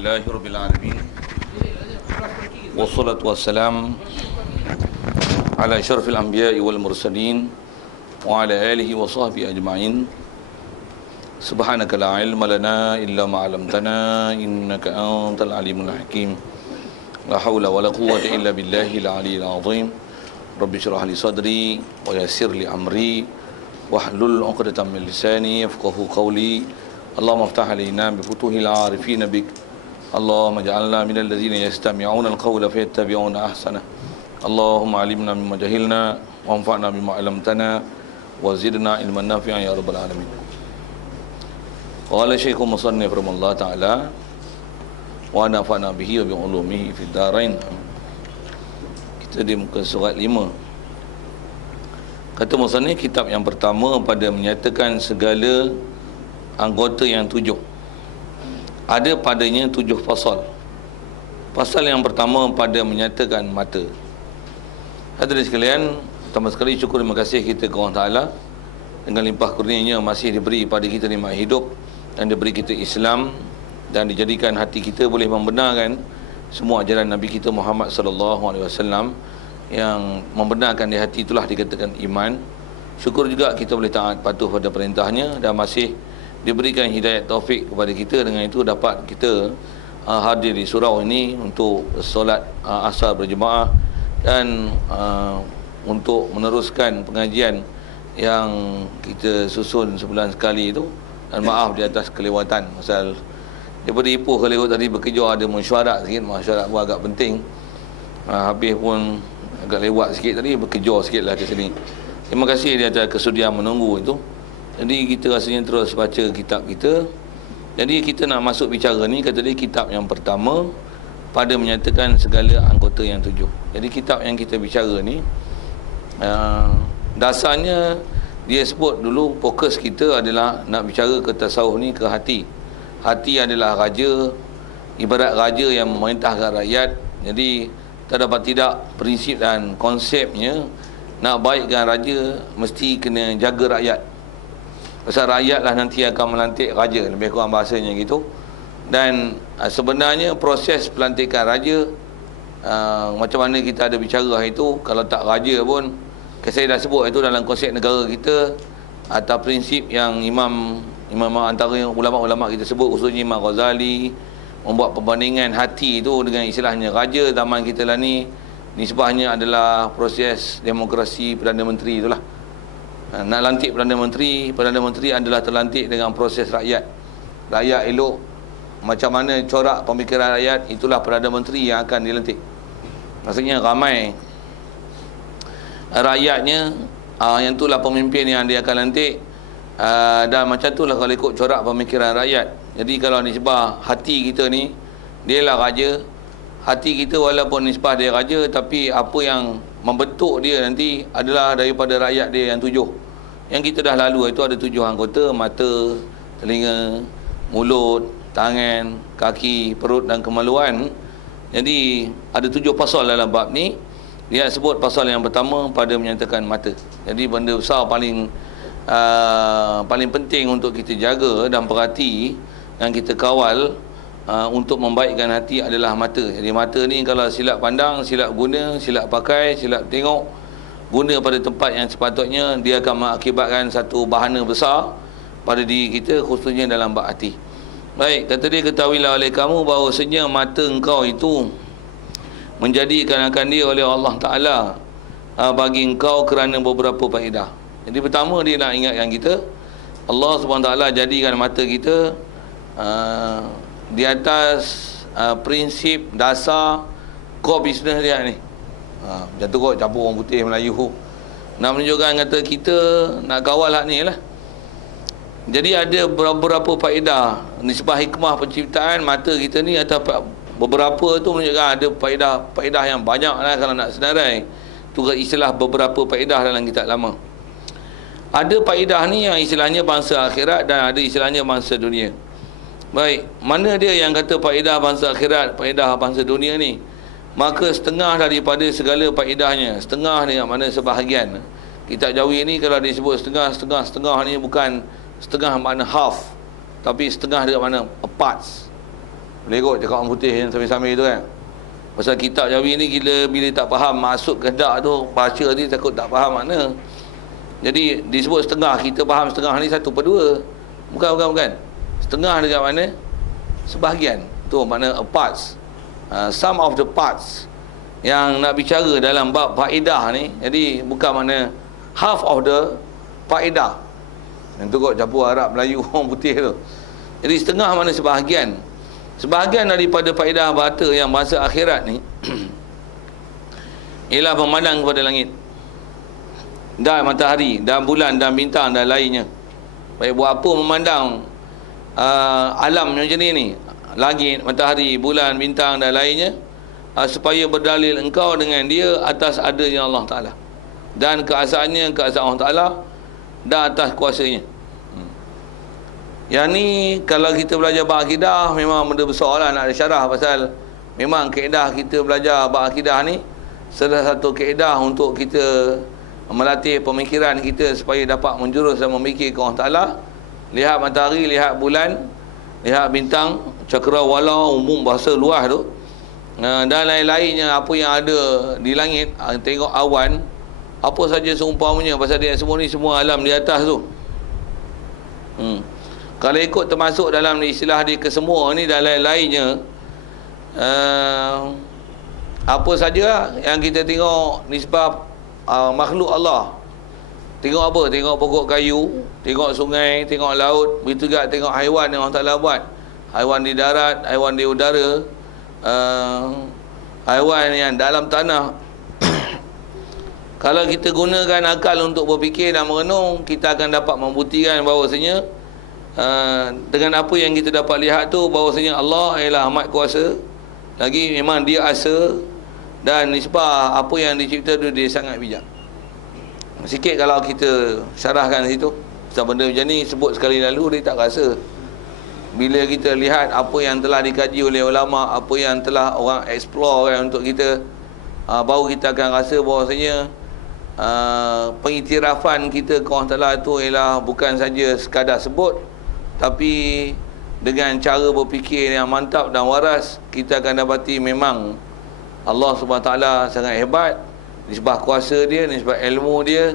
Alhamdulillahi Rabbil Alamin. Wassalatu wassalam ala asyrafil anbiya'i wal mursalin wa ala alihi wa sahbihi ajma'in. Subhanaka la ilma lana illa ma 'allamtana innaka antal alimul hakim. La haula wa la quwwata illa billahil aliyyil azim. Rabbi shrah li sadri wa yassir li amri wahlul 'uqdatam min lisani yafqahu qawli. Allahumma aftah alaina bi futuhil arifin bik. Allahumma ja'alna minal ladzina yastami'una al-qawla fayattabi'una ahsana. Allahumma 'allimna mimma jahilna wanfa'na bima 'allamtana wa zidna ilman nafi'an ya rabbal alamin. Qala Syekhul Musannif rahimahullah ta'ala wa nafa'na bihi wa bi 'ulumihi fid dharain. Kita di muka surat 5. Kata musannif, kitab yang pertama pada menyatakan segala anggota yang 7. Ada padanya 7 fasal. Pasal yang pertama pada menyatakan mata. Hadirin sekalian, pertama sekali syukur terima kasih kita kepada Allah Ta'ala dengan limpah kurnianya masih diberi pada kita nikmat hidup dan diberi kita Islam dan dijadikan hati kita boleh membenarkan semua ajaran Nabi kita Muhammad sallallahu alaihi wasallam, yang membenarkan di hati itulah dikatakan iman. Syukur juga kita boleh taat patuh pada perintahnya dan masih diberikan hidayat taufik kepada kita. Dengan itu dapat kita hadir di surau ini untuk solat asar berjemaah dan untuk meneruskan pengajian yang kita susun sebulan sekali itu. Dan maaf di atas kelewatan, pasal daripada Ipoh ke Lehut tadi berkejar ada mesyuarat sikit. Mesyuarat pun agak penting, habis pun agak lewat sikit tadi, berkejar sikit lah ke sini. Terima kasih di atas kesudian menunggu itu. Jadi kita rasanya terus baca kitab kita. Jadi kita nak masuk bicara ni, kata dia kitab yang pertama pada menyatakan segala anggota yang 7. Jadi kitab yang kita bicara ni dasarnya dia sebut dulu fokus kita adalah nak bicara ke tasawuf ni ke hati. Hati adalah raja, ibarat raja yang memerintahkan rakyat. Jadi tak dapat tidak prinsip dan konsepnya nak baikkan raja mesti kena jaga rakyat. Pasal rakyatlah nanti akan melantik raja, lebih kurang bahasanya gitu. Dan sebenarnya proses pelantikan raja, macam mana kita ada bicara hari itu, kalau tak raja pun, saya dah sebut itu dalam konsep negara kita, atau prinsip yang imam antara ulama-ulama kita sebut, khususnya Imam Ghazali, membuat perbandingan hati itu dengan istilahnya raja zaman kita lah ni, nisbahnya adalah proses demokrasi Perdana Menteri itulah. Nak lantik Perdana Menteri adalah terlantik dengan proses rakyat. Rakyat elok, macam mana corak pemikiran rakyat, itulah Perdana Menteri yang akan dilantik. Maksudnya ramai rakyatnya, yang itulah pemimpin yang dia akan lantik. Dan macam itulah kalau ikut corak pemikiran rakyat. Jadi kalau nisbah hati kita ni, dia lah raja. Hati kita walaupun nisbah dia raja, tapi apa yang membentuk dia nanti adalah daripada rakyat dia yang 7. Yang kita dah lalu itu ada 7 anggota: mata, telinga, mulut, tangan, kaki, perut dan kemaluan. Jadi ada 7 pasal dalam bab ni. Dia sebut pasal yang pertama pada menyatakan mata. Jadi benda besar paling penting untuk kita jaga dan perhati dan kita kawal untuk membaikkan hati adalah mata. Jadi mata ni kalau silap pandang, silap guna, silap pakai, silap tengok, guna pada tempat yang sepatutnya, dia akan mengakibatkan satu bahana besar pada diri kita, khususnya dalam bab hati. Baik, kata dia, ketahuilah oleh kamu bahawasanya mata engkau itu menjadikan akan dia oleh Allah Ta'ala bagi engkau kerana beberapa faedah. Jadi pertama dia nak ingatkan kita, Allah SWT jadikan mata kita di atas prinsip dasar core business dia ni. Macam tu kot campur orang putih Melayu, nak menunjukkan kata kita nak kawal hak ni lah. Jadi ada beberapa faedah, nisbah hikmah penciptaan mata kita ni, atau beberapa tu menunjukkan ada faedah yang banyak lah kalau nak senarai. Tu istilah beberapa faedah dalam kitab lama. Ada faedah ni yang istilahnya bangsa akhirat dan ada istilahnya bangsa dunia. Baik, mana dia yang kata faedah bangsa akhirat, faedah bangsa dunia ni? Maka setengah daripada segala faedahnya, setengah ni mana sebahagian. Kitab Jawi ni kalau disebut setengah ni bukan setengah makna half, tapi setengah dia makna parts. Lerot cakap orang putih yang sambil-sambil tu kan. Pasal kitab Jawi ni bila tak faham maksud kehendak tu, baca ni takut tak faham makna. Jadi disebut setengah, kita faham setengah ni 1/2. Bukan. Setengah dengan mana? Sebahagian. Tu makna a parts. Some of the parts yang nak bicara dalam bab faedah ni. Jadi bukan makna half of the faedah. Yang tu kot campur Arab, Melayu, orang putih tu. Jadi setengah makna sebahagian. Sebahagian daripada faedah bahasa yang bahasa akhirat ni ialah memandang kepada langit dan matahari dan bulan dan bintang dan lainnya. Baik, buat apa memandang alam macam ni, langit, matahari, bulan, bintang dan lainnya, supaya berdalil engkau dengan dia atas adanya Allah Ta'ala dan keasaannya, keasaan Allah Ta'ala, dan atas kuasanya. Yang ni kalau kita belajar bab akidah memang benda besar lah nak ada syarah, pasal memang kaedah kita belajar bab akidah ni salah satu kaedah untuk kita melatih pemikiran kita supaya dapat menjurus dan memikirkan Allah Ta'ala. Lihat matahari, lihat bulan, lihat bintang, cakrawala, umum bahasa luas tu, dan lain-lainnya, apa yang ada di langit, tengok awan, apa saja seumpamanya, pasal dia semua ni semua alam di atas tu. Kalau ikut termasuk dalam istilah dia kesemua ni dan lain-lainnya, apa saja yang kita tengok nisbah makhluk Allah, tengok apa? Tengok pokok kayu, tengok sungai, tengok laut, begitu juga tengok haiwan yang Allah Ta'ala buat, haiwan di darat, haiwan di udara, haiwan yang dalam tanah. Kalau kita gunakan akal untuk berfikir dan merenung, kita akan dapat membuktikan bahawasanya dengan apa yang kita dapat lihat tu, bahawasanya Allah ialah amat kuasa, lagi memang dia asa, dan nisbah apa yang dicipta tu dia sangat bijak. Sikit kalau kita syarahkan situ, sebab benda macam ni sebut sekali lalu dia tak rasa. Bila kita lihat apa yang telah dikaji oleh ulama, apa yang telah orang explore kan untuk kita, baru kita akan rasa bahawasanya pengiktirafan kita ke Allah Ta'ala itu ialah bukan saja sekadar sebut, tapi dengan cara berfikir yang mantap dan waras, kita akan dapati memang Allah Subhanahu Taala sangat hebat disebab kuasa dia, disebab ilmu dia,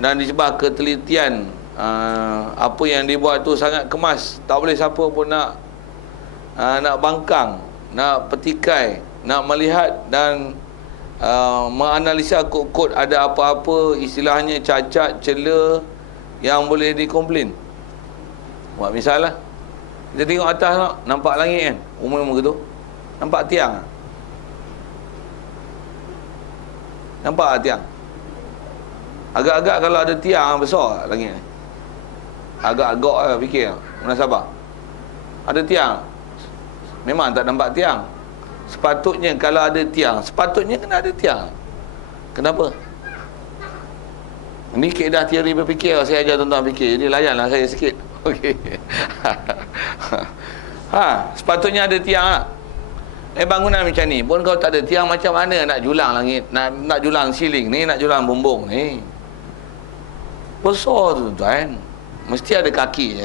dan disebab ketelitian. Apa yang dia buat tu sangat kemas, tak boleh siapa pun nak bangkang, nak petikai, nak melihat dan menganalisa kod-kod ada apa-apa istilahnya cacat, cela yang boleh dikomplain. Buat misal lah, kita tengok atas tak, nampak langit kan, umum begitu, nampak tiang, nampak tiang. Agak-agak kalau ada tiang besar langit ni, agak-agak lah fikir, munasabah ada tiang, memang tak nampak tiang. Sepatutnya kalau ada tiang, sepatutnya kena ada tiang. Kenapa? Ini kaedah teori berfikir, saya ajar tuan-tuan fikir, jadi layanlah saya sikit. Okey. Sepatutnya ada tiang lah. Bangunan macam ni pun kalau tak ada tiang, macam mana nak julang langit, nak julang siling ni, nak julang bumbung ni? Besar tu tuan, mesti ada kaki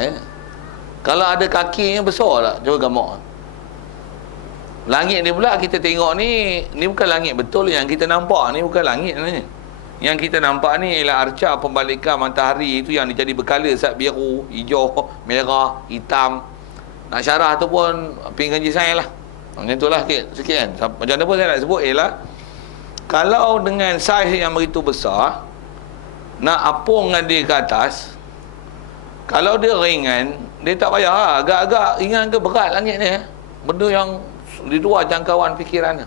Kalau ada kakinya besar tak? Coba gamak. Langit ni pula kita tengok ni bukan langit betul yang kita nampak ni, bukan langit ni. Yang kita nampak ni ialah arca pembalikan matahari itu yang dijadi berkala saat biru, hijau, merah, hitam. Nak syarah tu pun pinggan jisai lah. Macam itulah sikit kan. Macam mana pun saya nak sebut ialah, kalau dengan saiz yang begitu besar, nak apung dia ke atas, kalau dia ringan, dia tak payah lah. Agak-agak ringan ke berat langit ni, benda yang di luar jangkauan fikiran.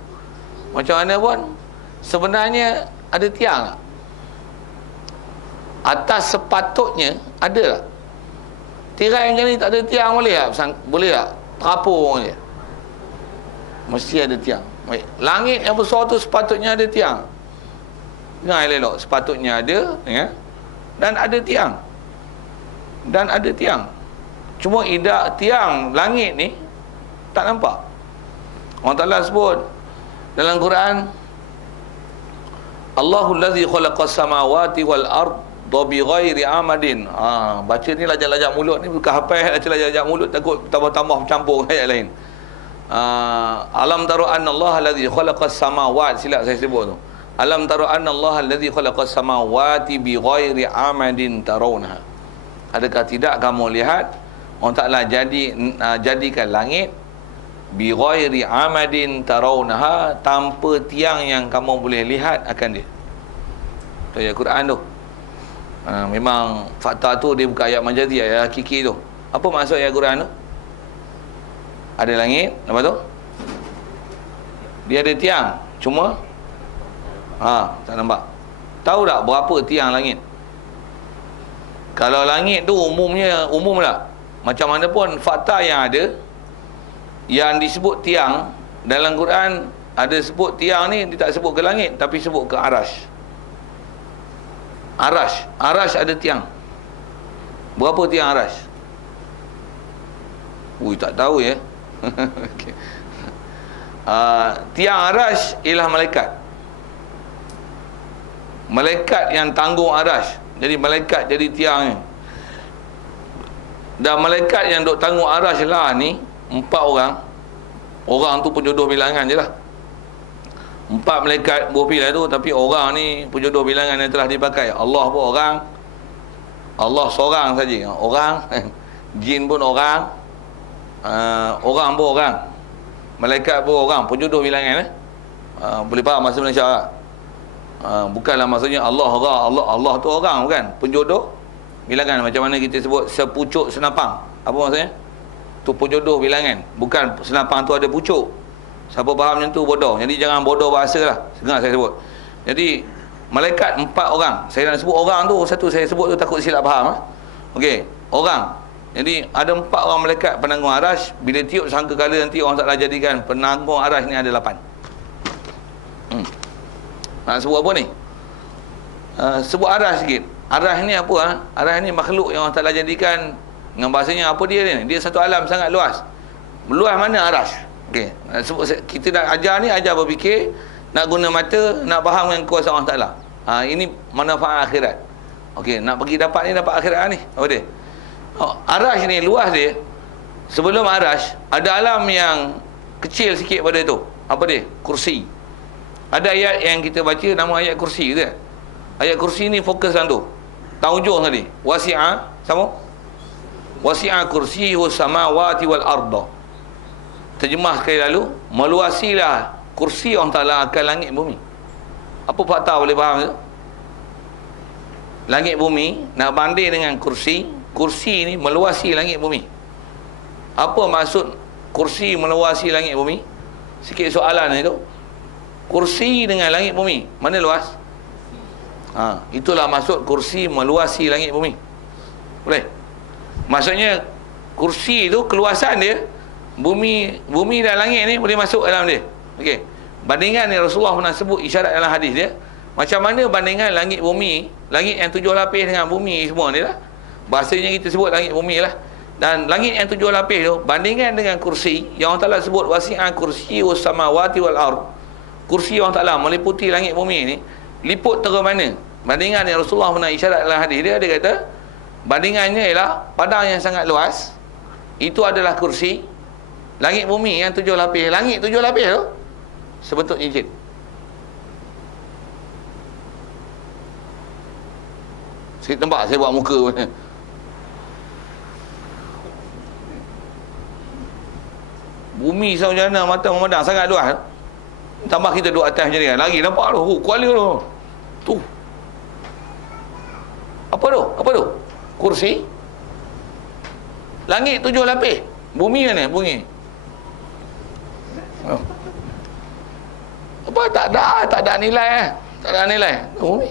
Macam mana pun sebenarnya ada tiang tak? Atas sepatutnya ada tak? Tirai macam ni tak ada tiang boleh tak? Boleh tak? Terapung je, mesti ada tiang. Baik. Langit yang besar tu sepatutnya ada tiang. Dengar elok, sepatutnya ada dan ada tiang. Dan ada tiang. Cuma idak tiang langit ni tak nampak. Allah Ta'ala sebut dalam Quran, Allahul ladzi khalaqas samawati wal ard bi ghairi amadin. Baca ni lajak-lajak mulut ni, bukan hafal lajak-lajak mulut, takut tambah-tambah campur ayat lain. Alam tara anna Allah alladhi khalaqas samawati, silap saya sebut tu. Alam tara anna Allah alladhi khalaqas samawati bi ghairi amadin tarawnaha. Adakah tidak kamu lihat Allah Taala jadikan langit bi ghairi amadin tarawnaha, tanpa tiang yang kamu boleh lihat akan dia. Tu ayat Quran tu. Memang fakta tu dia bukan ayat majazi, ayat hakiki tu. Apa maksud ayat Quran tu? Ada langit, apa tu? Dia ada tiang, cuma tak nampak. Tahu tak berapa tiang langit? Kalau langit tu umum tak? Macam mana pun fakta yang ada, yang disebut tiang dalam Quran, ada sebut tiang ni, dia tak sebut ke langit, tapi sebut ke arash. Arash ada tiang. Berapa tiang arash? Tak tahu ya. Okay. Tiang arash ialah malaikat yang tanggung arash. Jadi malaikat jadi tiangnya. Dan malaikat yang duk tanggung arash lah ni 4 orang tu penjodoh bilangan je lah. 4 malaikat berpilih tu, tapi orang ni penjodoh bilangan yang telah dipakai. Allah pun orang, Allah seorang saja. Orang jin pun orang, orang pun orang, malaikat pun orang, penjodoh bilangan. Boleh faham bahasa Malaysia tak? Bukanlah maksudnya Allah tu orang, bukan, penjodoh bilangan. Macam mana kita sebut sepucuk senapang, apa maksudnya? Tu penjodoh bilangan, bukan senapang tu ada pucuk. Siapa faham macam tu bodoh. Jadi jangan bodoh bahasa lah, sengaja saya sebut. Jadi malaikat 4 orang. Saya nak sebut orang tu, satu saya sebut tu takut silap faham. Okey, orang. Jadi ada 4 orang malaikat penanggung arash. Bila tiup sangka kala nanti orang taklah jadikan penanggung arash ni ada 8. Nak sebut apa ni? Sebut arash sikit. Arash ni apa? Arash ni makhluk yang orang taklah jadikan, dengan bahasanya apa dia ni? Dia satu alam sangat luas. Luas mana arash? Okey, kita nak ajar ni, ajar berfikir, nak guna mata, nak faham dengan kuasa Allah Taala. Ini manfaat akhirat. Okey, nak pergi dapat ni, dapat akhirat ni. Apa dia? Arash ni luas dia. Sebelum arash ada alam yang kecil sikit pada tu. Apa dia? Kursi. Ada ayat yang kita baca nama ayat kursi tu. Ayat kursi ni fokus dalam tu. Taujung tadi. Wasi'a, sama? Wasi'a kursiyyu samawati wal arda. Terjemah sekali lalu, meluasilah kursi Allah Ta'ala akan langit bumi. Apa fakta boleh faham tu? Langit bumi nak banding dengan kursi. Kursi ni meluasi langit bumi. Apa maksud kursi meluasi langit bumi? Sikit soalan itu. Kursi dengan langit bumi, mana luas? Itulah maksud kursi meluasi langit bumi. Boleh? Maksudnya kursi itu keluasan dia, bumi dan langit ni boleh masuk dalam dia. Okey. Bandingan ni Rasulullah pernah sebut isyarat dalam hadis dia. Macam mana bandingan langit bumi, langit yang 7 lapis dengan bumi semua ni lah. Bahasanya kita sebut langit bumi lah. Dan langit yang 7 lapis tu bandingan dengan kursi yang Allah Taala sebut wasi'a kursiyyus samawati wal ard. Kursi Allah Taala meliputi langit bumi ni, liput terus mana? Bandingan yang Rasulullah pernah isyarat dalam hadis dia, dia kata bandingannya ialah padang yang sangat luas. Itu adalah kursi. Langit bumi yang 7 lapis, langit 7 lapis tu sebentuk cincin. Sikit nampak saya buat muka pun. Bumi saujana mata memandang sangat luas. Tambah kita duduk atas macam ni kan, lagi nampak tu, kuala tu. Tu. Apa tu? Kursi. Langit 7 lapis. Bumi mana? Bumi. Apa tak ada nilai tak ada nilai. Bumi.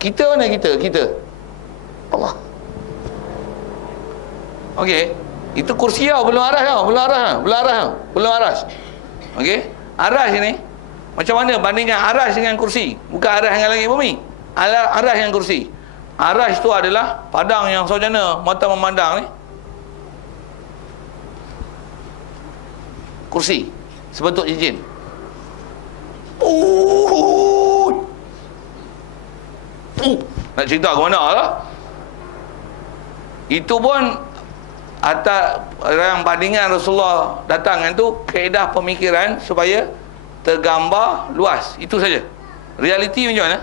Kita mana kita? Allah. Okey. Itu kursi belum arash. Okey. Arash ni macam mana bandingkan arash dengan kursi? Bukan arash dengan langit bumi. Arash dengan kursi. Arash tu adalah padang yang saujana mata memandang ni. Kursi sebentuk cincin. Nak cerita ke mana lah? Itu pun atas yang bandingan Rasulullah datang kan tu, kaedah pemikiran supaya tergambar luas. Itu saja. Realiti macam mana?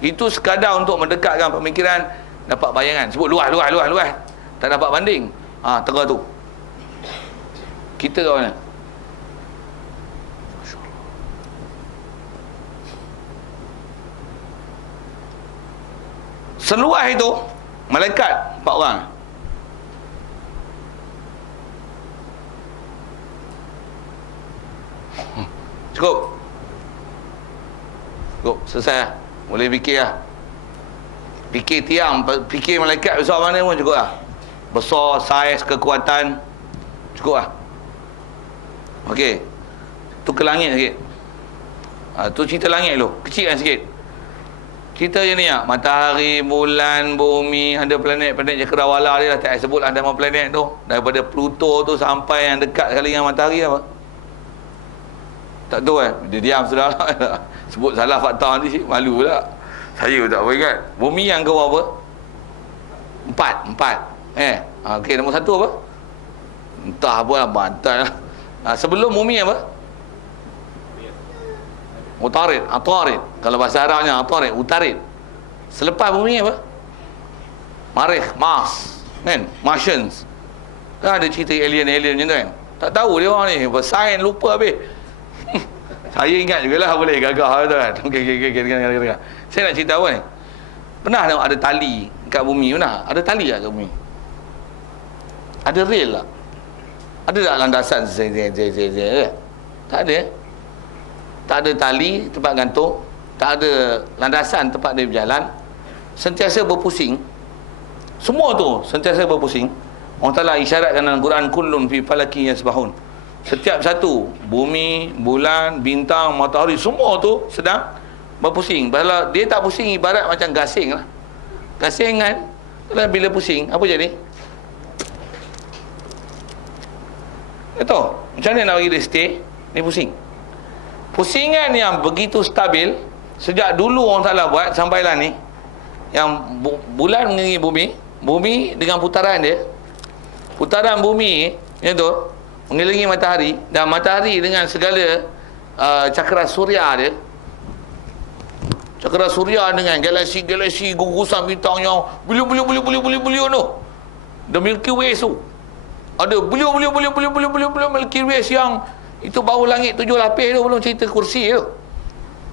Itu sekadar untuk mendekatkan pemikiran, dapat bayangan. Sebut luas. Tak dapat banding. Tengah tu. Kita kat mana? Seluas itu malaikat 4 orang. Cukup. Selesai lah. Boleh fikir lah. Fikir tiang, fikir malaikat besar mana pun cukup lah. Besar, saiz, kekuatan, cukup lah. Okey. Tu ke langit sikit. Tu cerita langit dulu. Kecil kan sikit. Cerita je ni lah. Matahari, bulan, bumi, ada planet-planet cakrawala dia lah. Tak sebut lah nama planet tu. Daripada Pluto tu sampai yang dekat sekali dengan matahari apa? Tak tahu kan? Dia diam sudah lah. Sebut salah fakta nanti sih. Malu pula. Saya tak apa ingat. Bumi yang ke berapa? 4. Okey, nombor 1 apa? Entah apa lah. Bantal lah. Sebelum bumi apa? Utarid. Kalau bahasa Arabnya Utarid. Utarid. Selepas bumi apa? Marikh. Mars. Kan? Martians. Kan ada cerita alien macam tu kan? Tak tahu dia orang ni. Sains lupa habis. Saya ingat jugalah, boleh gagah tu kan. Okey. Saya nak cerita apa ni? Pernah tengok ada tali kat bumi? Pernah? Ada tali tak kat bumi? Ada rail tak? Ada tak landasan? Tak ada. Tak ada tali tempat gantung. Tak ada landasan tempat dia berjalan. Sentiasa berpusing. Semua tu sentiasa berpusing. Allah Ta'ala isyaratkan dalam Quran, kullun fi falaki yasbahun. Setiap satu, bumi, bulan, bintang, matahari, semua tu sedang berpusing. Kalau dia tak pusing, ibarat macam gasing lah. Gasing kan, bila pusing, apa jadi? Tak tahu macam mana nak bagi dia stay. Dia pusing. Pusingan yang begitu stabil sejak dulu orang Ta'ala buat sampailah ni, yang bulan mengelilingi bumi, bumi dengan putaran dia, putaran bumi ni tu mengelilingi matahari, dan matahari dengan segala cakra suria dia, cakra suria dengan galaksi-galaksi, gugusan bintang yang bilion-bilion tu, the Milky Way tu ada bilion Milky Way yang itu baru langit 7 lapis tu, belum cerita kursi tu.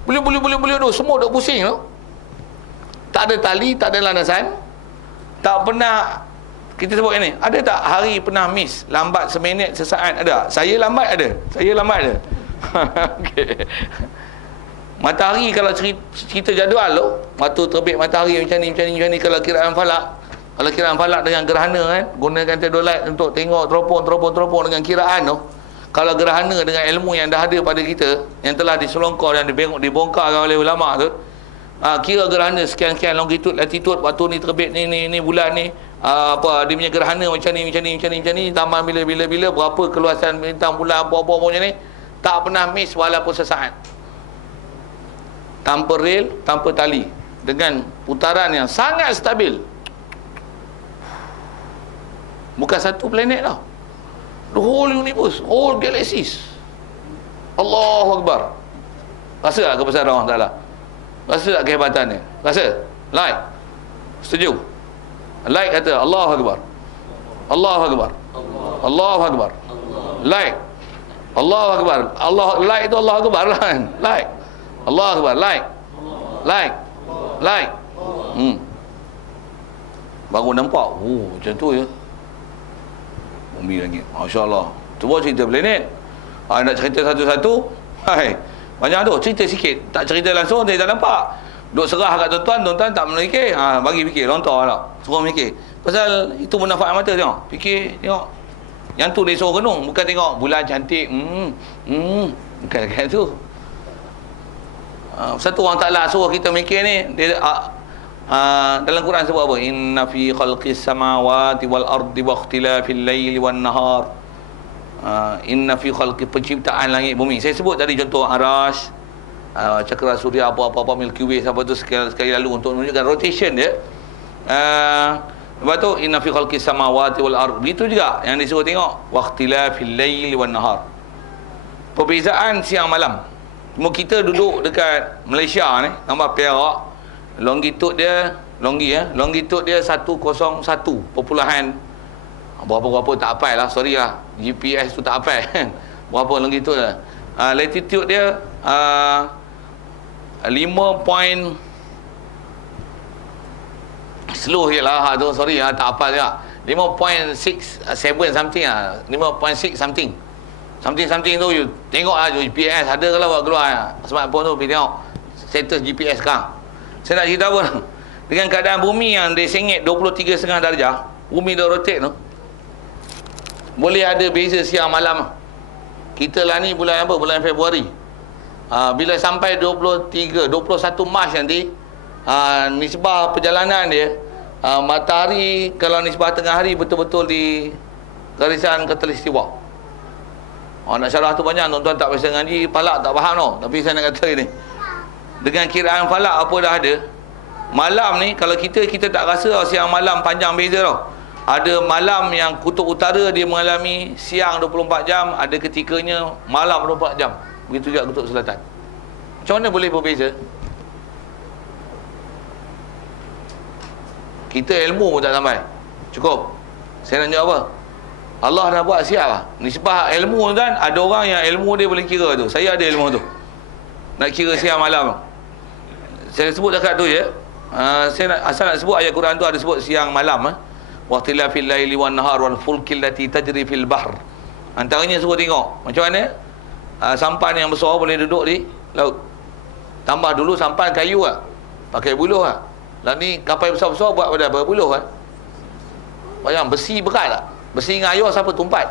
Bilion tu semua duk pusing tu. Tak ada tali, tak ada landasan. Tak pernah, kita sebut ini, ada tak hari pernah miss, lambat seminit, sesaat? Ada. Saya lambat ada. Okay. Matahari kalau cerita jadual tu, waktu terbit matahari macam ni, kalau kiraan falak. Kalau kiraan falak dengan gerhana kan, gunakan teodolite untuk tengok teropong dengan kiraan tu. Kalau gerhana dengan ilmu yang dah ada pada kita, yang telah diselongkar dan dibongkarkan oleh ulama tu, kira gerhana sekian-sekian longitude, latitude, waktu ni terbit ni bulan ni, dia punya gerhana macam ni, taman bila, berapa keluasan bintang, bulan, apa macam ni, tak pernah miss walaupun sesaat. Tanpa rel, tanpa tali, dengan putaran yang sangat stabil. Bukan satu planet tau, the whole universe, whole galaxies. Allahu Akbar. Rasa tak kebesaran Allah Ta'ala? Rasa tak kehebatannya? Rasa? Like? Setuju? Like kata Allahu Akbar. Allahu Akbar. Allahu Akbar. Like? Allahu Akbar. Allah, like tu Allahu Akbar lah kan? Like? Allahu Akbar. Like? Baru nampak, macam tu ya. Bumi langit, Masya Allah. Cuba cerita planet. Nak cerita satu-satu, banyak tu, cerita sikit. Tak cerita langsung, dia tak nampak. Duk serah kat tuan-tuan tak memikir. Bagi fikir, lontar lah, suruh mikir. Pasal itu manfaat mata, tengok. Fikir, tengok. Yang tu dia suruh renung, bukan tengok bulan cantik. Bukan dekat tu. Satu orang Ta'ala suruh kita mikir ni, dia dalam Quran sebut apa? Inna fi khalqis samawati wal ardi wa ikhtilafil laili wan nahar. Inna fi khalqi, penciptaan langit bumi. Saya sebut tadi contoh Arash, cakra suria, apa Milky Way, apa tu sekali lalu, untuk menunjukkan rotation dia. Lepas tu inna fi khalqis samawati wal ard. Begitu juga yang disuruh tengok waqtilafil laili wan nahar. Perbezaan siang malam. Cuma kita duduk dekat Malaysia ni, gambar Perak, longitude dia longitude dia 101 perpuluhan berapa tak hafal lah, sorry lah, GPS tu tak hafal berapa longitude lah. Latitude dia 5 point slow je lah tu, sorry lah, tak hafal juga, 5.67 something lah, 5.6 something tu. You tengok lah GPS ada kalau buat keluar smartphone tu, pergi tengok status GPS sekarang. Saya nak cerita apa dengan keadaan bumi yang dia sengit 23,5 darjah, bumi dah rotate tu, boleh ada beza siang malam. Kita lah ni bulan apa, bulan Februari, bila sampai 21 Mac nanti, nisbah perjalanan dia, matahari kalau nisbah tengah hari betul-betul di garisan khatulistiwa. Nak syarah tu banyak, tuan-tuan tak biasa ngaji falak tak faham tau, tapi saya nak kata ni, dengan kiraan falak apa dah ada. Malam ni kalau kita tak rasa siang malam panjang beza tau. Ada malam yang kutub utara dia mengalami siang 24 jam, ada ketikanya malam 24 jam. Begitu juga kutub selatan. Macam mana boleh berbeza? Kita ilmu pun tak sampai. Cukup. Saya nak jawab apa? Allah dah buat siap lah. Nisbah ilmu kan, ada orang yang ilmu dia boleh kira tu. Saya ada ilmu tu, nak kira siang malam. Saya sebut dekat tu je. Saya asal nak sebut ayat Quran tu ada sebut siang malam. Waqtilafil laili wan nahar wal fulkil lati tajri fil bahr. Antaranya suruh tengok macam mana sampan yang besar boleh duduk di laut. Tambah dulu sampan kayu lah, pakai buluh lah. Lah ni kapal besar-besar buat pada berbuluh kan. Bayang besi berat tak? Besi dengan air siapa tumpat?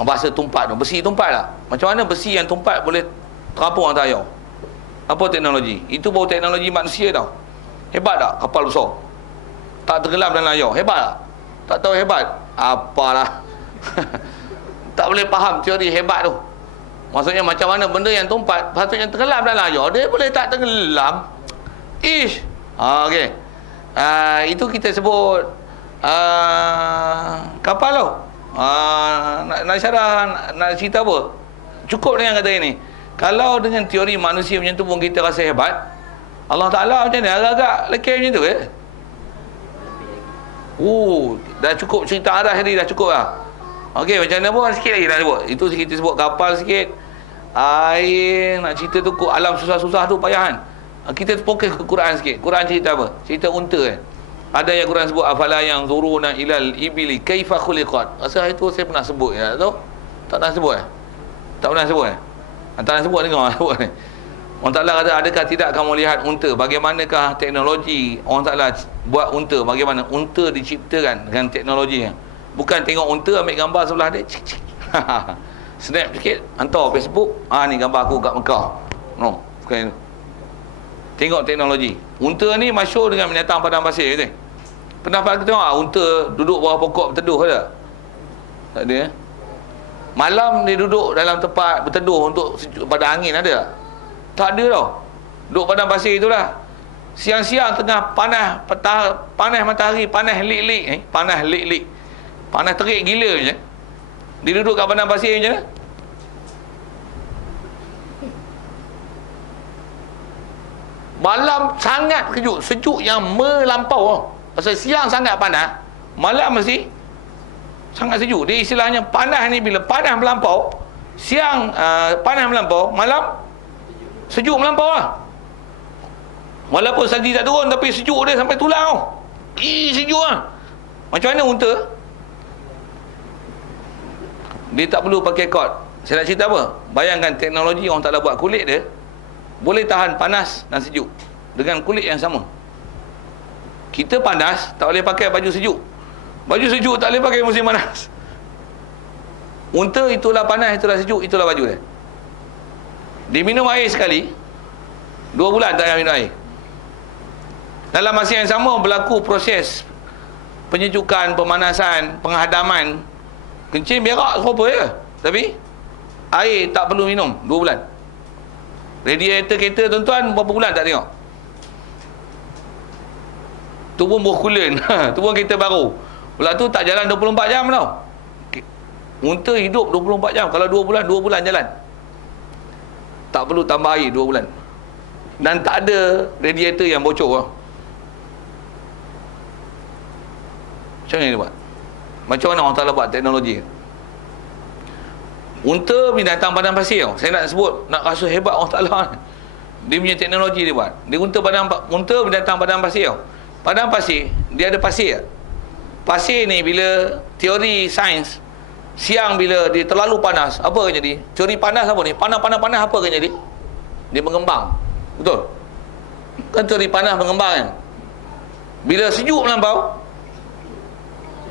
Bahasa tumpat tu, besi tumpat lah. Macam mana besi yang tumpat boleh terapung atas air? Apa teknologi? Itu baru teknologi manusia tau. Hebat tak kapal besar? Tak tenggelam dalam air. Hebat tak? Tak tahu hebat? Apalah. Tak boleh faham teori hebat tu. Maksudnya macam mana benda yang tumpat patutnya tenggelam dalam air, dia boleh tak tenggelam? Ish. Okey. Itu kita sebut kapal tu. Nak syarah, nak cerita apa? Cukup dengan kata ini. Kalau dengan teori manusia macam tu pun kita rasa hebat, Allah Ta'ala macam ni, agak-agak lekeh macam tu dah cukup cerita arah tadi, dah cukup lah. Okey, macam mana pun sikit lagi nak sebut. Itu kita sebut kapal sikit, air, nak cerita tu alam susah-susah tu payahan. Kita fokus ke Quran sikit. Quran cerita apa? Cerita unta kan. Ada yang Quran sebut afala yang zuruna ilal ibili kaifa khuliqat. Rasa itu saya pernah sebut tu. Tak pernah sebut Tak pernah sebut tak pernah sebut dengar sebut ni. Allah Ta'ala kata, adakah tidak kamu lihat unta, bagaimanakah teknologi Allah Ta'ala buat unta, bagaimana unta diciptakan dengan teknologinya. Bukan tengok unta ambil gambar sebelah dia snap sikit hantar Facebook, ni gambar aku kat Mekah. No, bukan itu. Tengok teknologi. Unta ni masyhur dengan binatang padang pasir tu. Pernah kita tengok unta duduk bawah pokok berteduh ada? Tak ada. Malam dia duduk dalam tempat berteduh untuk pada angin ada? Tak ada tau. Duduk padang pasir itulah. Siang-siang tengah panas matahari, panas lik-lik, panas terik gila je. Dia duduk kat padang pasir macam mana? Malam sangat sejuk yang melampau. Pasal siang sangat panas, malam mesti sangat sejuk. Dia istilahnya panas ni bila panas melampau, siang panas melampau, malam sejuk melampau lah. Walaupun salji tak turun, tapi sejuk dia sampai tulang. Sejuk lah. Macam mana unta? Dia tak perlu pakai kod. Saya nak cerita apa? Bayangkan teknologi orang Ta'ala buat kulit dia boleh tahan panas dan sejuk dengan kulit yang sama. Kita panas tak boleh pakai baju sejuk, baju sejuk tak boleh pakai musim panas. Unta itulah panas, itulah sejuk, itulah baju dia. Dia minum air sekali 2 bulan tak payah minum air. Dalam masa yang sama berlaku proses penyejukan, pemanasan, penghadaman. Kencing berak serupa je, tapi air tak perlu minum 2 bulan. Radiator kereta tuan-tuan berapa bulan tak tengok? Tu pun berkulin. Tu pun kereta baru. Pula tu tak jalan 24 jam tau. Unta hidup 24 jam. Kalau 2 bulan jalan. Tak perlu tambah air 2 bulan. Dan tak ada radiator yang bocor lah. Macam mana dia buat? Macam mana orang Ta'ala buat teknologi? Unta binatang padang pasir tau. Saya nak sebut, nak rasa hebat orang Ta'ala. Dia punya teknologi dia buat. Unta binatang padang pasir tau. Padang pasir, dia ada pasir. Pasir ni bila teori sains, siang bila dia terlalu panas, apa akan jadi? Teori panas apa ni? Panas apa akan jadi? Dia mengembang. Betul? Kan teori panas mengembang kan? Bila sejuk melampau,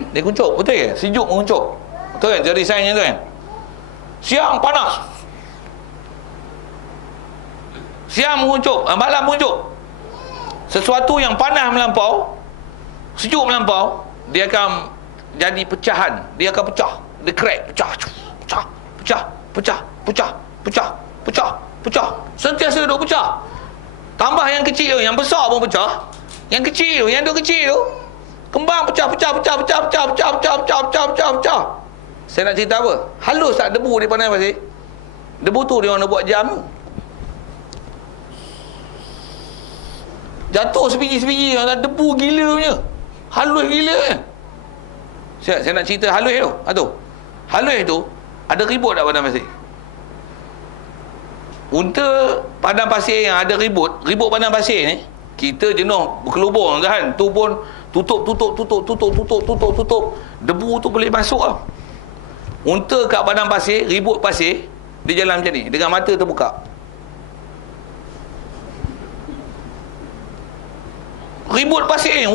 dia kuncup. Betul ke? Sejuk menguncup. Betul kan? Teori sains tu kan? Siang panas, siang menguncup, malam menguncup. Sesuatu yang panas melampau, sejuk melampau, dia akan jadi pecahan. Dia akan pecah. Dia crack, pecah. Sentiasa duk pecah. Tambah yang kecil tu, yang besar pun pecah. Yang kecil tu, kembang pecah. Saya nak cerita apa? Halus tak debu di pandai pasir? Debu tu dia orang nak buat jam tu. Jatuh sebiji-sebiji, debu gila punya. Halus gila kan? Saya nak cerita halus tu. Halus tu ada ribut tak padang pasir? Unta padang pasir yang ada ribut padang pasir ni, kita jenuh berkelubur kan. Tu pun tutup. Debu tu boleh masuk tau. Unta kat padang pasir, ribut pasir, dia jalan macam ni dengan mata terbuka. Ribut pasir.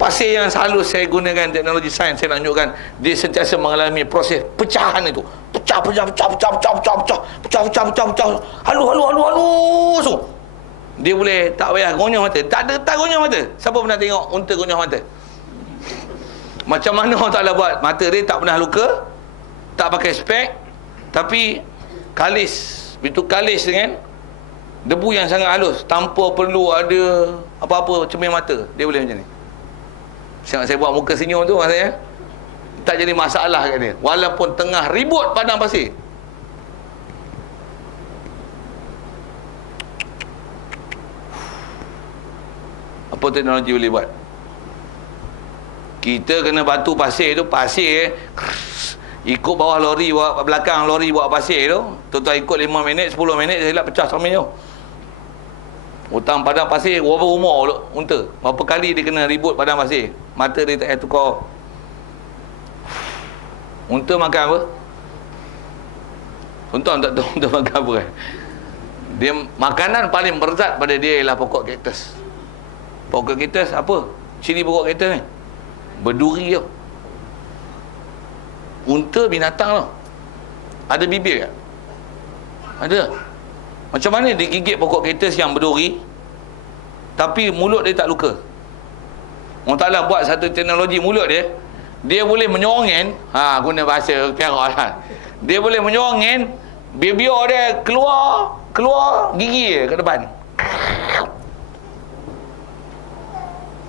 Pasir yang selalu saya gunakan teknologi sains, saya nak tunjukkan dia sentiasa mengalami proses pecahan itu. Pecah. Halus. Dia boleh tak payah gonyah mata. Tak gonyah mata. Siapa pernah tengok unta gonyah mata? Macam mana orang Ta'ala buat? Mata dia tak pernah luka, tak pakai spek, tapi kalis. Itu kalis dengan debu yang sangat halus, tanpa perlu ada apa-apa cermin mata, dia boleh macam ni. Saya buat muka senyum tu maksudnya tak jadi masalah kat dia, walaupun tengah ribut padang pasir. Apa teknologi boleh buat? Kita kena batu pasir tu, pasir ikut bawah lori, bawa belakang lori bawa pasir tu, tuan-tuan ikut 5 minit 10 minit dia pecah cermin tu. Hutang padang pasir berapa umur unta, berapa kali dia kena ribut padang pasir, mata dia tak payah tukar. Unta makan apa? Tuan-tuan tak tahu unta makan apa kan? Dia makanan paling berzat pada dia ialah pokok kaktus. Pokok kaktus apa? Ciri pokok kaktus ni berduri tau. Unta binatang tau, ada bibir tak? Ada. Macam mana dia gigit pokok kaktus yang berduri tapi mulut dia tak luka? Orang Ta'ala buat satu teknologi mulut dia, dia boleh menyorongin, guna bahasa perak lah, dia boleh menyorongin bibir dia keluar gigi dia ke depan.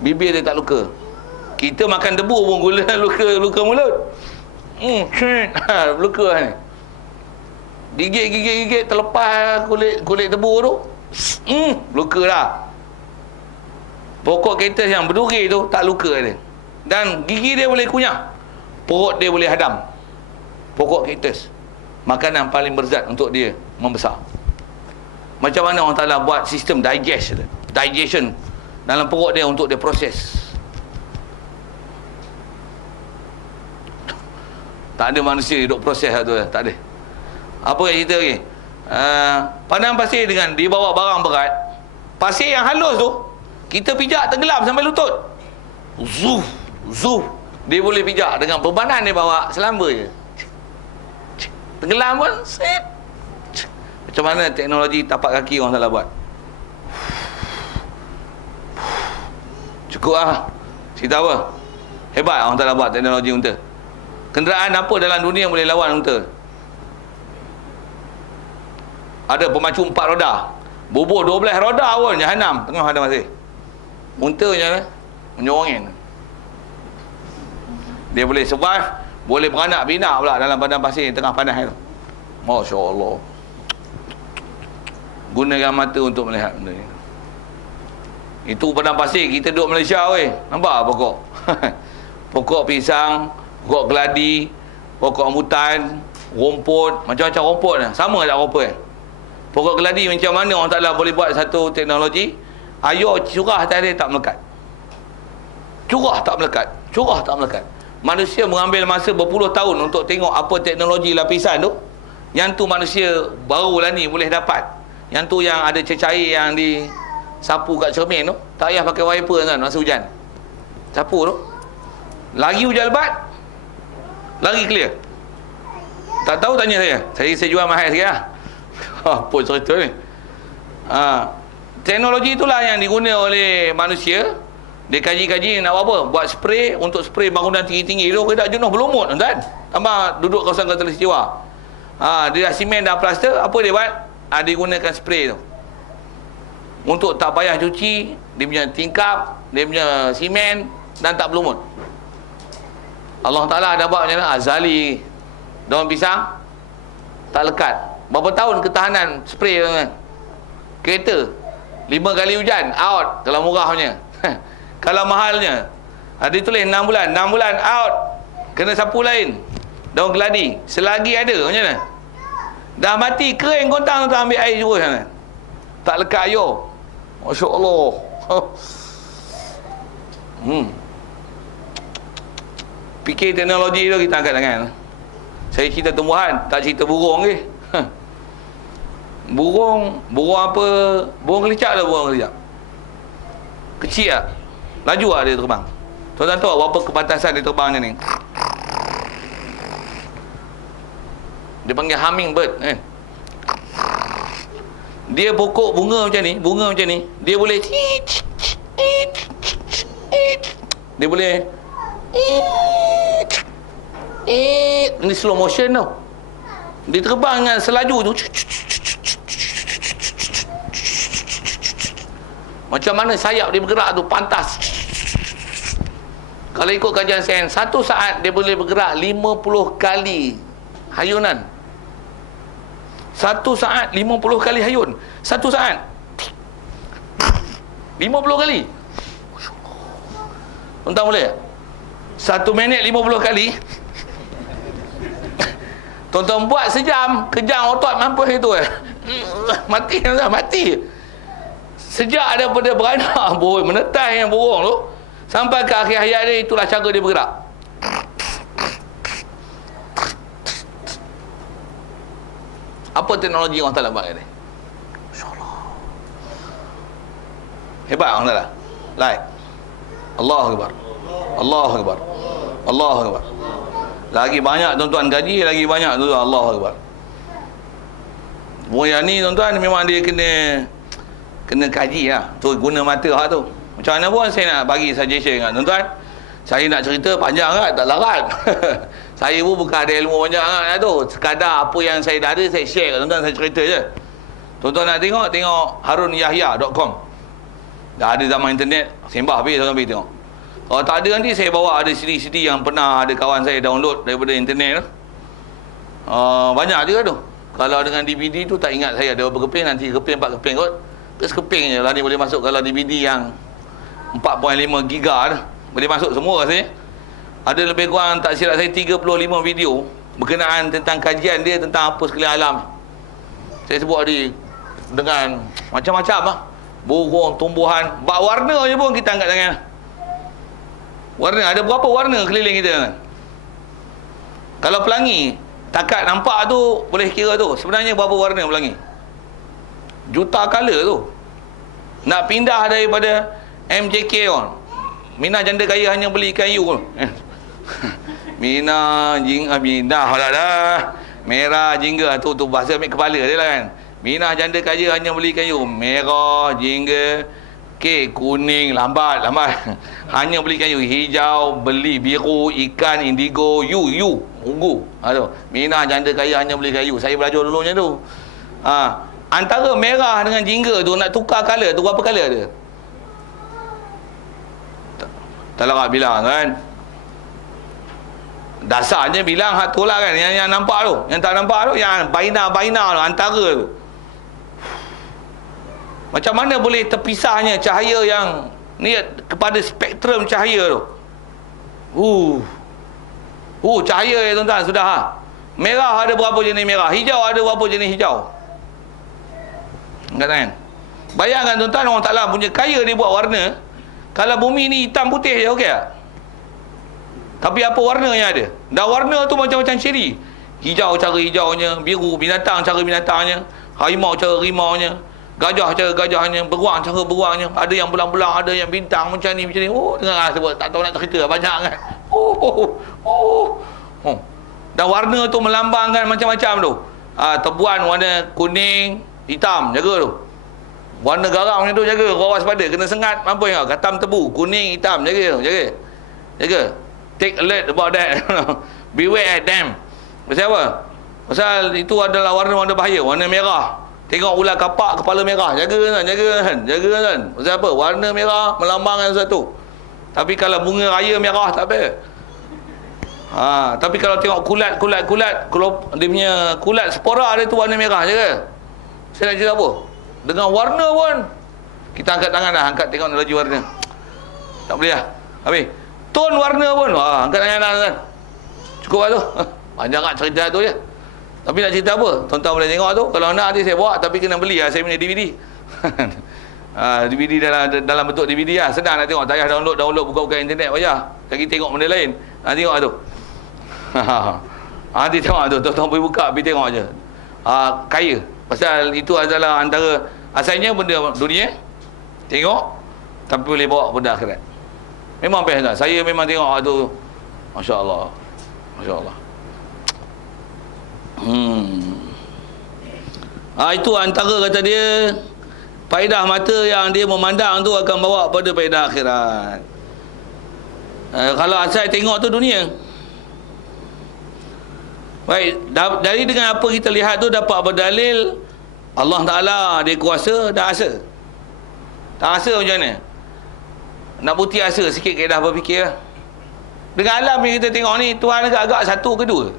Bibir dia tak luka. Kita makan debu pun gula luka mulut. Luka ni. Gigit terlepas kulit debu tu, luka dah. Pokok kaktus yang berduri tu tak luka dia, dan gigi dia boleh kunyah, perut dia boleh hadam. Pokok kaktus makanan paling berzat untuk dia membesar. Macam mana orang Ta'ala buat sistem digestion dalam perut dia untuk dia proses? Tak ada manusia duduk proses tu, tak ada. Apa yang cerita lagi? Padang pasir dengan dia bawa barang berat, pasir yang halus tu kita pijak tenggelam sampai lutut. Zuf. Dia boleh pijak dengan bebanan dia bawa selamba je. Tenggelam pun set. Macam mana teknologi tapak kaki orang salah buat? Cukup lah. Cerita apa? Hebat orang salah buat teknologi unta. Kenderaan apa dalam dunia yang boleh lawan unta? Ada pemacu 4 roda. Bubuh 12 roda pun Jahanam tengah ada masih. Untanya menyorongin. Dia boleh survive, boleh beranak bina pula dalam padang pasir tengah panas itu. Masya Allah. Gunakan mata untuk melihat benda ni. Itu padang pasir, kita duduk Malaysia weh. Nampak pokok? Pokok pisang, pokok keladi, pokok rambutan, rumput, macam-macam rumput ni. Sama tak rumput? Pokok keladi macam mana orang Ta'ala boleh buat satu teknologi, air curah atas dia tak melekat. Curah tak melekat. Curah tak melekat. Manusia mengambil masa berpuluh tahun untuk tengok apa teknologi lapisan tu. Yang tu manusia barulah ni boleh dapat. Yang tu yang ada cecair yang disapu kat cermin tu. Tak payah pakai wiper kan masa hujan. Sapu tu. Lagi hujan lebat, lagi clear. Tak tahu tanya saya. Saya jual mahal sikit lah. Apa cerita ni? Teknologi itulah yang diguna oleh manusia. Dia kaji-kaji nak buat apa? Buat spray, untuk spray bangunan tinggi-tinggi tu, kita jenuh berlumut tuan. Tambah duduk kawasan khatulistiwa. Dia dah simen dah plaster, apa dia buat? Dia gunakan spray tu. Untuk tak payah cuci, dia punya tingkap, dia punya simen dan tak berlumut. Allah Ta'ala ada buat macam mana? Azali daun pisang tak lekat. Berapa tahun ketahanan spray tu kan? Kereta 5 kali hujan out kalau murahnya. Kalau mahalnya dia tulis 6 bulan, 6 bulan out, kena sapu lain. Daun keladi selagi ada macam mana? Dah mati kering kontang tu, ambil air terus sana. Tak lekat air. Masya Allah. Fikir teknologi tu kita angkat tangan. Saya cerita tumbuhan, tak cerita burung ke? Burung apa? Burung kelicak lah, burung kelicak. Kecil tak? Laju lah dia terbang. Tuan-tuan tahu berapa kepantasan dia terbang macam ni? Dia panggil hummingbird kan? Dia pokok bunga macam ni, dia boleh ni slow motion tau. Dia terbang dengan selaju tu. Macam mana sayap dia bergerak tu, pantas. Kalau ikut kajian sains, satu saat dia boleh bergerak 50 kali hayunan. Satu saat 50 kali hayun. Satu saat 50 kali. Tuan-tuan boleh tak? 1 minit 50 kali. Tuan-tuan buat sejam, kejang otot mampus itu mati dah, mati. Sejak daripada beranak burung, menetas yang burung tu sampai ke akhir hayat dia, itulah cara dia bergerak. Apa teknologi orang Ta'ala buat ni? InsyaAllah hebat orang Ta'ala. Like Allahu Akbar, Allahu Akbar, Allahu Akbar. Lagi banyak tuan-tuan gaji, lagi banyak tuan-tuan. Allahu Akbar. Yang ni tuan-tuan memang dia kena kaji lah. Tu guna mata hak tu. Macam mana pun saya nak bagi suggestion kat tuan-tuan. Saya nak cerita panjang kan, tak larat. Saya pun bukan ada ilmu banyak kan tu. Sekadar apa yang saya dah ada, saya share kat tuan-tuan, saya cerita je. Tuan-tuan nak tengok harunyahya.com. Dah ada zaman internet, sembah habis tuan-tuan pergi tengok. Kalau tak ada nanti saya bawa ada CD-CD yang pernah ada kawan saya download daripada internet tu. Banyak juga tu. Kalau dengan DVD tu tak ingat saya ada berapa keping, nanti keping 4 keping kot. Terus keping je lah ni boleh masuk. Kalau DVD yang 4.5 giga tu boleh masuk semua rasanya. Ada lebih kurang tak silap saya 35 video berkenaan tentang kajian dia tentang apa sekalian alam. Saya sebut tadi dengan macam-macam lah. Burung, tumbuhan, bak warna je pun kita angkat tangan. Warna, ada berapa warna keliling kita kan? Kalau pelangi, takat nampak tu boleh kira tu. Sebenarnya berapa warna pelangi? Juta color tu. Nak pindah daripada MJK on, Mina janda kaya hanya beli ikan hiu. Mina lah dah. Merah jingga tu bahasa ambil kepala dia lah kan. Mina janda kaya hanya beli ikan hiu. Merah jingga, kuning lambat. Hanya beli ikan hiu. Hijau beli biru, ikan indigo, ungu. Mina janda kaya hanya beli ikan hiu. Saya belajar dulunya tu. Antara merah dengan jingga tu nak tukar color tu, apa color dia? Tak larat bilang kan. Dasarnya bilang hak tu lah kan, yang nampak tu. Yang tak nampak tu, yang baina-baina tu, antara tu. Macam mana boleh terpisahnya cahaya yang ni kepada spektrum cahaya tu? Cahaya ya tuan-tuan, sudah ha. Merah ada berapa jenis merah, hijau ada berapa jenis hijau. Kan? Bayangkan tuan-tuan, orang Ta'ala punya kaya dia buat warna. Kalau bumi ni hitam putih je, okey tak? Tapi apa warna yang ada? Dan warna tu macam-macam ciri. Hijau cara hijaunya, biru binatang cara binatangnya, harimau cara harimaunya, gajah cara gajahnya, beruang cara beruangnya. Ada yang belang-belang, ada yang bintang macam ni, macam ni. Dengar sebut, tak tahu nak cerita banyak kan. Dan warna tu melambangkan macam-macam tu. Tebuan warna kuning, hitam, jaga tu. Warna garam macam tu, jaga. Kau waspada, kena sengat, mampu kau. Katam tebu, kuning, hitam, jaga. Take alert about that. Beware them. Pasal apa? Pasal itu adalah warna-warna bahaya. Warna merah, tengok ular kapak kepala merah, jaga kan. Pasal apa? Warna merah melambangkan sesuatu. Tapi kalau bunga raya merah tak apa. Tapi kalau tengok kulat, kalau dia punya kulat spora dia tu warna merah je ke? Saya nak cerita apa? Dengan warna pun kita angkat tangan dah, angkat tengok laju warna. Tak boleh lah. Habis ton warna pun angkat tangan dah kan. Cukup lah tu. Panjang kat cerita tu je. Tapi nak cerita apa? Tuan-tuan boleh tengok tu. Kalau nak nanti saya bawa, tapi kena beli lah saya punya DVD. DVD dalam bentuk DVD lah. Senang nak tengok. Tak payah download buka-buka internet wajah. Lagi tengok benda lain. Tengok lah tu. Nanti tengok tu, tuan-tuan boleh buka, pergi tengok je. Kaya. Pasal itu adalah antara asalnya benda dunia, tengok, tapi boleh bawa benda akhirat. Memang best tak? Saya memang tengok tu, Masya Allah. Itu antara kata dia, faedah mata yang dia memandang tu akan bawa pada faedah akhirat. Kalau asal tengok tu dunia. Baik, dari dengan apa kita lihat tu dapat berdalil Allah Ta'ala dia kuasa dah asa. Tak asa macam mana? Nak bukti asa sikit kaedah berfikir lah. Dengan alam yang kita tengok ni, Tuhan agak-agak satu ke dua?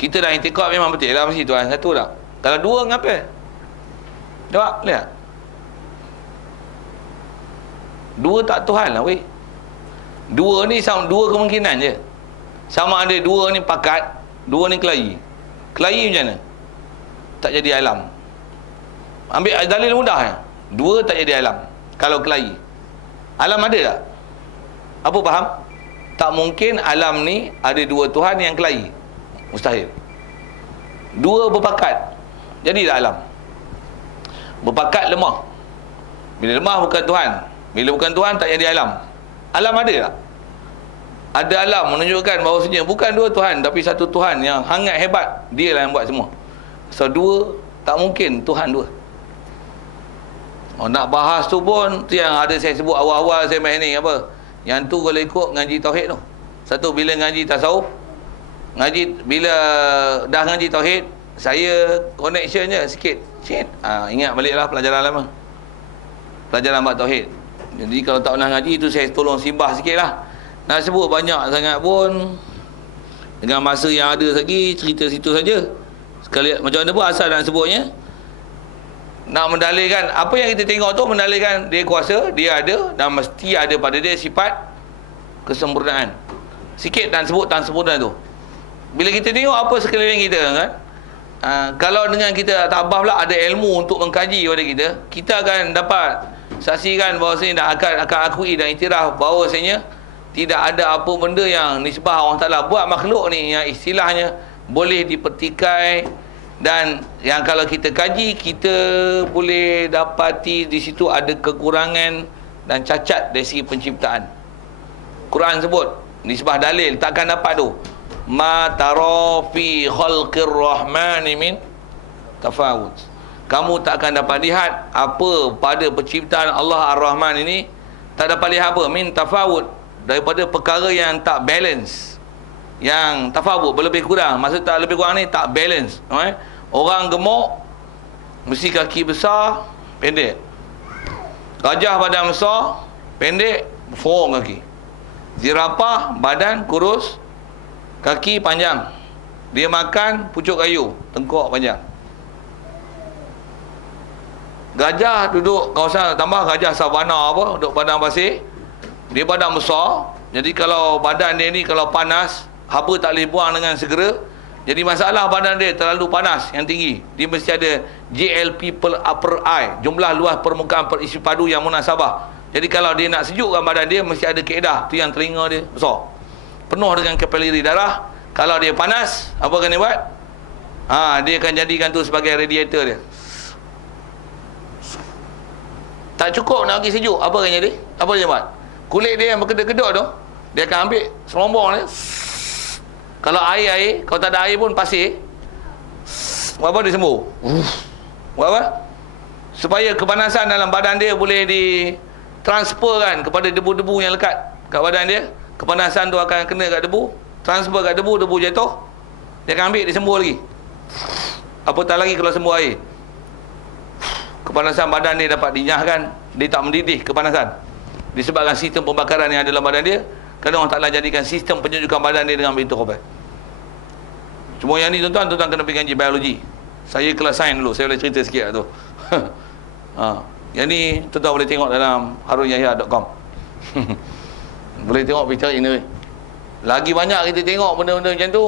Kita dah intikad memang betul lah mesti Tuhan satu tak? Kalau dua ngapa? Jawab, lihat. Dua tak Tuhan lah weh. Dua ni sama dua kemungkinan je. Sama ada dua ni pakat, dua ni kelahi. Kelahi macam mana? Tak jadi alam. Ambil dalil mudah ya. Dua tak jadi alam. Kalau kelahi, alam ada tak? Apa faham? Tak mungkin alam ni ada dua Tuhan yang kelahi. Mustahil. Dua berpakat, jadilah alam. Berpakat lemah. Bila lemah bukan Tuhan. Bila bukan Tuhan tak jadi alam. Alam ada tak? Ada alam menunjukkan bahawasanya bukan dua Tuhan, tapi satu Tuhan yang hangat hebat. Dia lah yang buat semua. So dua, tak mungkin Tuhan dua. Nak bahas tu pun tu yang ada saya sebut awal-awal saya main ni apa. Yang tu kalau ikut ngaji tauhid tu. Satu bila ngaji tasawuf, ngaji bila dah ngaji tauhid, saya connectionnya sikit. Ingat baliklah pelajaran lama. Pelajaran bab tauhid. Jadi kalau tak pernah ngaji tu saya tolong simbah sikitlah. Nak sebut banyak sangat pun dengan masa yang ada lagi, cerita situ saja. Sekali macam mana pun asal nak sebutnya, nak mendalilkan apa yang kita tengok tu, mendalilkan dia kuasa, dia ada dan mesti ada pada dia sifat kesempurnaan. Sikit dan sebut dan sempurna tu. Bila kita tengok apa sekeliling kita kan, kalau dengan kita tabah pula ada ilmu untuk mengkaji pada kita, kita akan dapat saksikan bahawasanya dah akan akui dan iktiraf bahawasanya tidak ada apa benda yang nisbah Allah Ta'ala buat makhluk ni yang istilahnya boleh dipertikai, dan yang kalau kita kaji kita boleh dapati di situ ada kekurangan dan cacat dari segi penciptaan. Quran sebut nisbah dalil takkan dapat tu. Ma tara fi khalqir rahmani min tafawut. Kamu tak akan dapat lihat apa pada penciptaan Allah Ar-Rahman ini, tak dapat lihat apa min tafawut, daripada perkara yang tak balance, yang tafawut berlebih kurang. Maksud tak lebih kurang ni tak balance. Orang gemuk mesti kaki besar, pendek. Gajah badan besar, pendek, forong kaki. Zirafah badan kurus, kaki panjang. Dia makan pucuk kayu, tengkok panjang. Gajah duduk kawasan, tambah gajah savana apa, duduk padang pasir. Dia badan besar. Jadi kalau badan dia ni kalau panas, haba tak boleh buang dengan segera. Jadi masalah badan dia terlalu panas, yang tinggi. Dia mesti ada JLP per upper eye, jumlah luas permukaan perisi padu yang munasabah. Jadi kalau dia nak sejukkan badan dia, mesti ada kaedah. Tu yang telinga dia besar, penuh dengan kapilari darah. Kalau dia panas, apa akan dia buat? Dia akan jadikan tu sebagai radiator dia. Tak cukup nak bagi sejuk, apa akan jadi? Apa dia buat? Kulit dia yang berkedut-kedut tu, dia akan ambil selombong dia. Kalau air, kalau tak ada air pun pasir, buat apa dia sembuh? Buat apa? Supaya kepanasan dalam badan dia boleh ditransferkan kepada debu-debu yang lekat kat badan dia. Kepanasan tu akan kena kat debu, transfer kat debu, debu jatuh, dia akan ambil, dia sembuh lagi. Apatah lagi kalau sembuh air, kepanasan badan dia dapat dinyahkan. Dia tak mendidih kepanasan disebabkan sistem pembakaran yang ada dalam badan dia. Kerana Allah Ta'ala jadikan sistem penyejukan badan dia dengan begitu kuat. Cuma yang ni tuan-tuan kena pergi ngaji biologi. Saya kelas sains dulu, saya boleh cerita sikit lah tu. Yang ni tuan-tuan boleh tengok dalam harunyahya.com. Boleh tengok picture ini. Lagi banyak kita tengok benda-benda macam tu,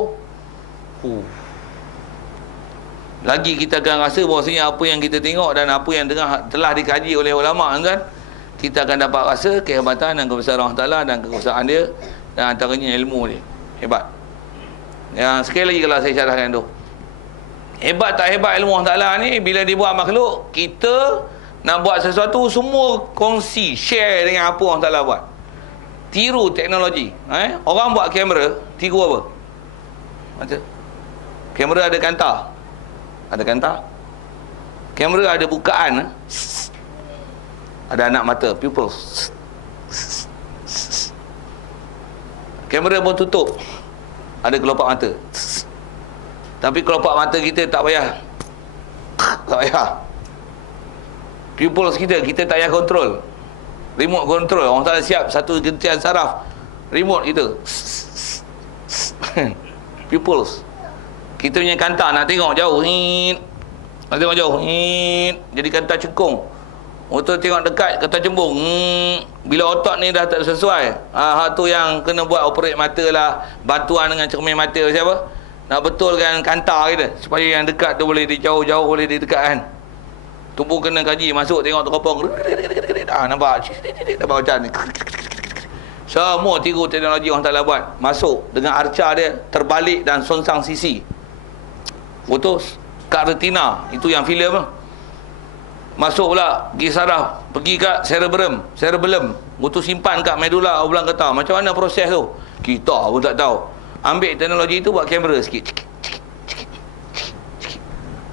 lagi kita akan rasa bahawasanya apa yang kita tengok dan apa yang telah dikaji oleh ulama' kan, kita akan dapat rasa kehebatan dan kebesaran Allah Ta'ala dan kekuasaan dia, dan antaranya ilmu dia hebat. Yang sekali lagi kalau saya syarahkan tu, hebat tak hebat ilmu Allah Ta'ala ni, bila dibuat makhluk, kita nak buat sesuatu semua kongsi, share dengan apa Allah Ta'ala buat. Tiru teknologi. Orang buat kamera, tiru apa? Macam kamera ada kantar, kamera ada bukaan, ada anak mata, pupils. Kamera pun tutup, ada kelopak mata. Tapi kelopak mata kita tak payah. Pupils kita tak payah kontrol. Remote control, orang tak siap satu gentian saraf remote kita. Pupils. Kita punya kantar nak tengok jauh, jadi kantar cekung. Untuk tengok dekat kata cembung. Bila otak ni dah tak sesuai, hak tu yang kena buat operate mata lah, bantuan dengan cermin mata siapa, nak betulkan kantar kita supaya yang dekat tu boleh dijauh-jauh, boleh didekatkan. Tu pun kena kaji, masuk tengok teropong, nampak macam ni. Semua tiru teknologi orang Ta'ala buat, masuk dengan arca dia terbalik dan songsang sisi, putus kat retina, itu yang filem tu. Masuk pula pergi saraf, pergi kat cerebellum, butuh simpan kat medula oblong getah. Macam mana proses tu? Kita pun tak tahu. Ambil teknologi tu buat kamera sikit.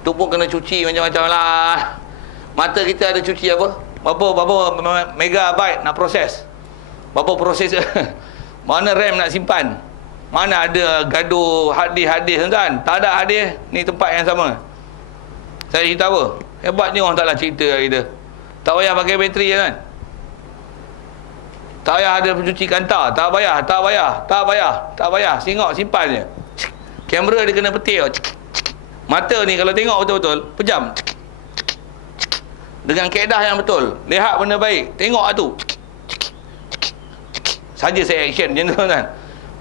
Tu pun kena cuci macam-macam lah. Mata kita ada cuci apa? Berapa megabyte nak proses? Berapa proses? Mana RAM nak simpan? Mana ada gaduh hadis tuan-tuan? Tak ada hadis, ni tempat yang sama. Saya cerita apa? Hebatnya orang Ta'ala cerita kita. Tak payah pakai bateri kan? Tak payah ada pencuci kantar. Tak payah. Singok simpan je. Kamera dia kena petir. Mata ni kalau tengok betul-betul, pejam. Dengan kaedah yang betul. Lihat benda baik, tengok tu. Saja saya action macam tu kan.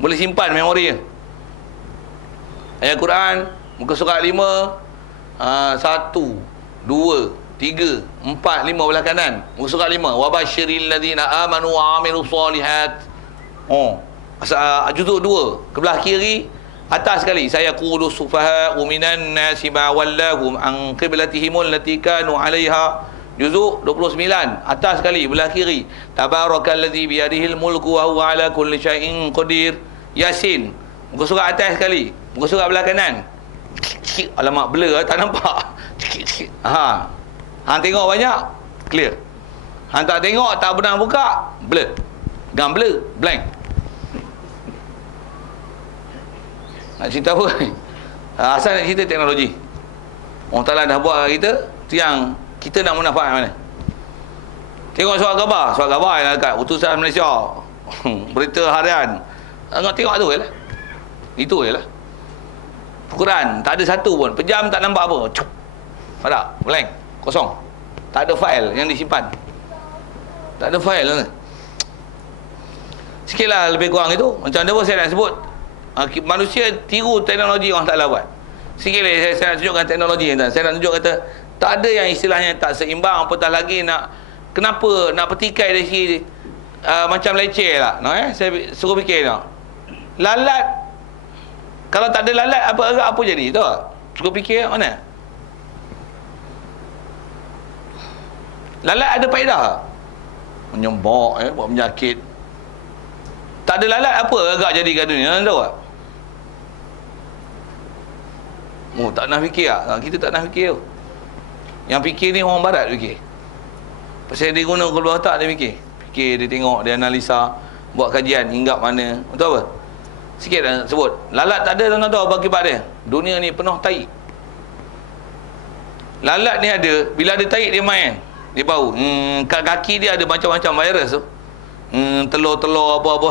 Boleh simpan memori dia. Ayat Quran, muka surat 5, 1, 2, 3, 4, 5 belah kanan. Muka surat 5. Wabashiril ladzina amanu wa amilus solihat. Juzuk 2 ke belah kiri atas sekali. Saya qulu sufaha'u minan nasi ma wallahum an qiblatihimul lati kanu 'alaiha. Juzuk 29 atas sekali belah kiri. Tabarakalladzi biyadihil mulku wa huwa 'ala kulli syai'in qadir. Yasin. Muka surat atas sekali. Muka surat belah kanan. Alamak blur tak nampak. Hang tengok banyak clear. Hang tak tengok, tak pernah buka, blur. Gang blur, blank. Nak cerita apa? Asal nak cerita teknologi. Allah Ta'ala dah buat kita, Tiang kita nak manfaat mana? Tengok surat khabar yang dekat utusan Malaysia. Berita harian. Tengok tu je lah. Itu je lah. Quran tak ada satu pun. Pejam tak nampak apa. Cuk. Tak, blank, kosong. Tak ada fail yang disimpan. Tak ada fail lah. Sikitlah lebih kurang itu. Macam mana pun saya nak sebut, manusia tiru teknologi orang Ta'ala buat. Sikit lagi saya nak tunjukkan teknologi. Saya nak tunjuk kata tak ada yang istilahnya tak seimbang, apatah lagi nak kenapa nak petikai dari sini macam leceh lah. Saya suruh fikir tak. Lalat, kalau tak ada lalat apa jadi tu? Suruh fikir mana? Lalat ada faedah, menyembok, buat penyakit. Tak ada lalat apa agak jadi kat dunia, anda tahu tak? Tak nak fikir lah. Kita tak nak fikir tu. Yang fikir ni orang barat fikir. Pasal dia guna kepala otak, dia fikir. Dia tengok, dia analisa, buat kajian, hinggap mana. Betul apa? Sikit dah sebut. Lalat tak ada, tuan-tuan tahu apa akibat dia? Dunia ni penuh tahi. Lalat ni ada, bila ada tahi dia main. Dia bau. Kat kaki dia ada macam-macam virus tu. Telur-telur apa-apa.